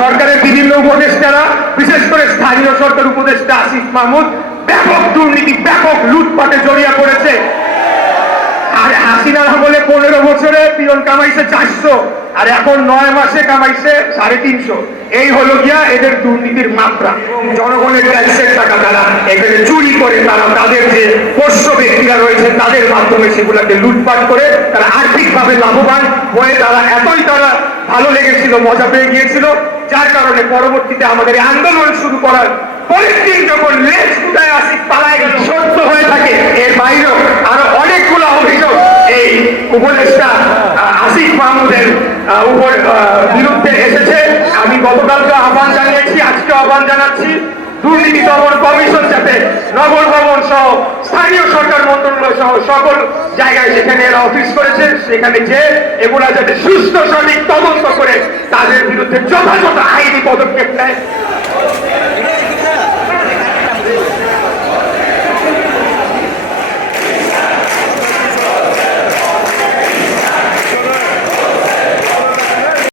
সরকারের বিভিন্ন উপদেষ্টারা, বিশেষ করে স্থানীয় সরকার উপদেষ্টা আসিফ মাহমুদ, ব্যাপক দুর্নীতি, ব্যাপক লুটপাটে জড়িয়ে পড়েছে। আর হাসিনার আমলে পনেরো বছরে পিয়ন কামাইছে চারশো, আর এখন নয় মাসে কামাইছে সাড়ে তিনশো। এই হলো গিয়া এদের দুর্নীতির মাত্রা। জনগণের ট্যাক্সের টাকা তারা এখানে চুরি করে, তারা তাদের যে পোষ্য ব্যক্তিরা রয়েছে, তাদের মাধ্যমে সেগুলোকে লুটপাট করে তারা আর্থিকভাবে লাভবান হয়ে তারা এতই ভালো লেগেছিল, মজা পেয়ে গিয়েছিল। যার কারণে পরবর্তীতে আমাদের আন্দোলন শুরু করার পরের দিন যখন লেজ ফুটায় আসি, পালায় গেল সত্য হয়ে থাকে। এর বাইরেও আরও অনেকগুলো অভিযোগ। এই উপদেষ্টা আসিফ মাহমুদের উপর বিরুদ্ধে এসেছে। আমি গতকালকে আহ্বান জানিয়েছি, আজকে আহ্বান জানাচ্ছি। দুর্নীতি দমন কমিশন যাতে নগর ভবন সহ স্থানীয় সরকার মন্ত্রণালয় সহ সকল জায়গায় যেখানে এরা অফিস করেছে, সেখানে যে এগুলা যাতে সুস্থ, সঠিক তাদের বিরুদ্ধে যথাযথ আইনি পদক্ষেপ নেয়।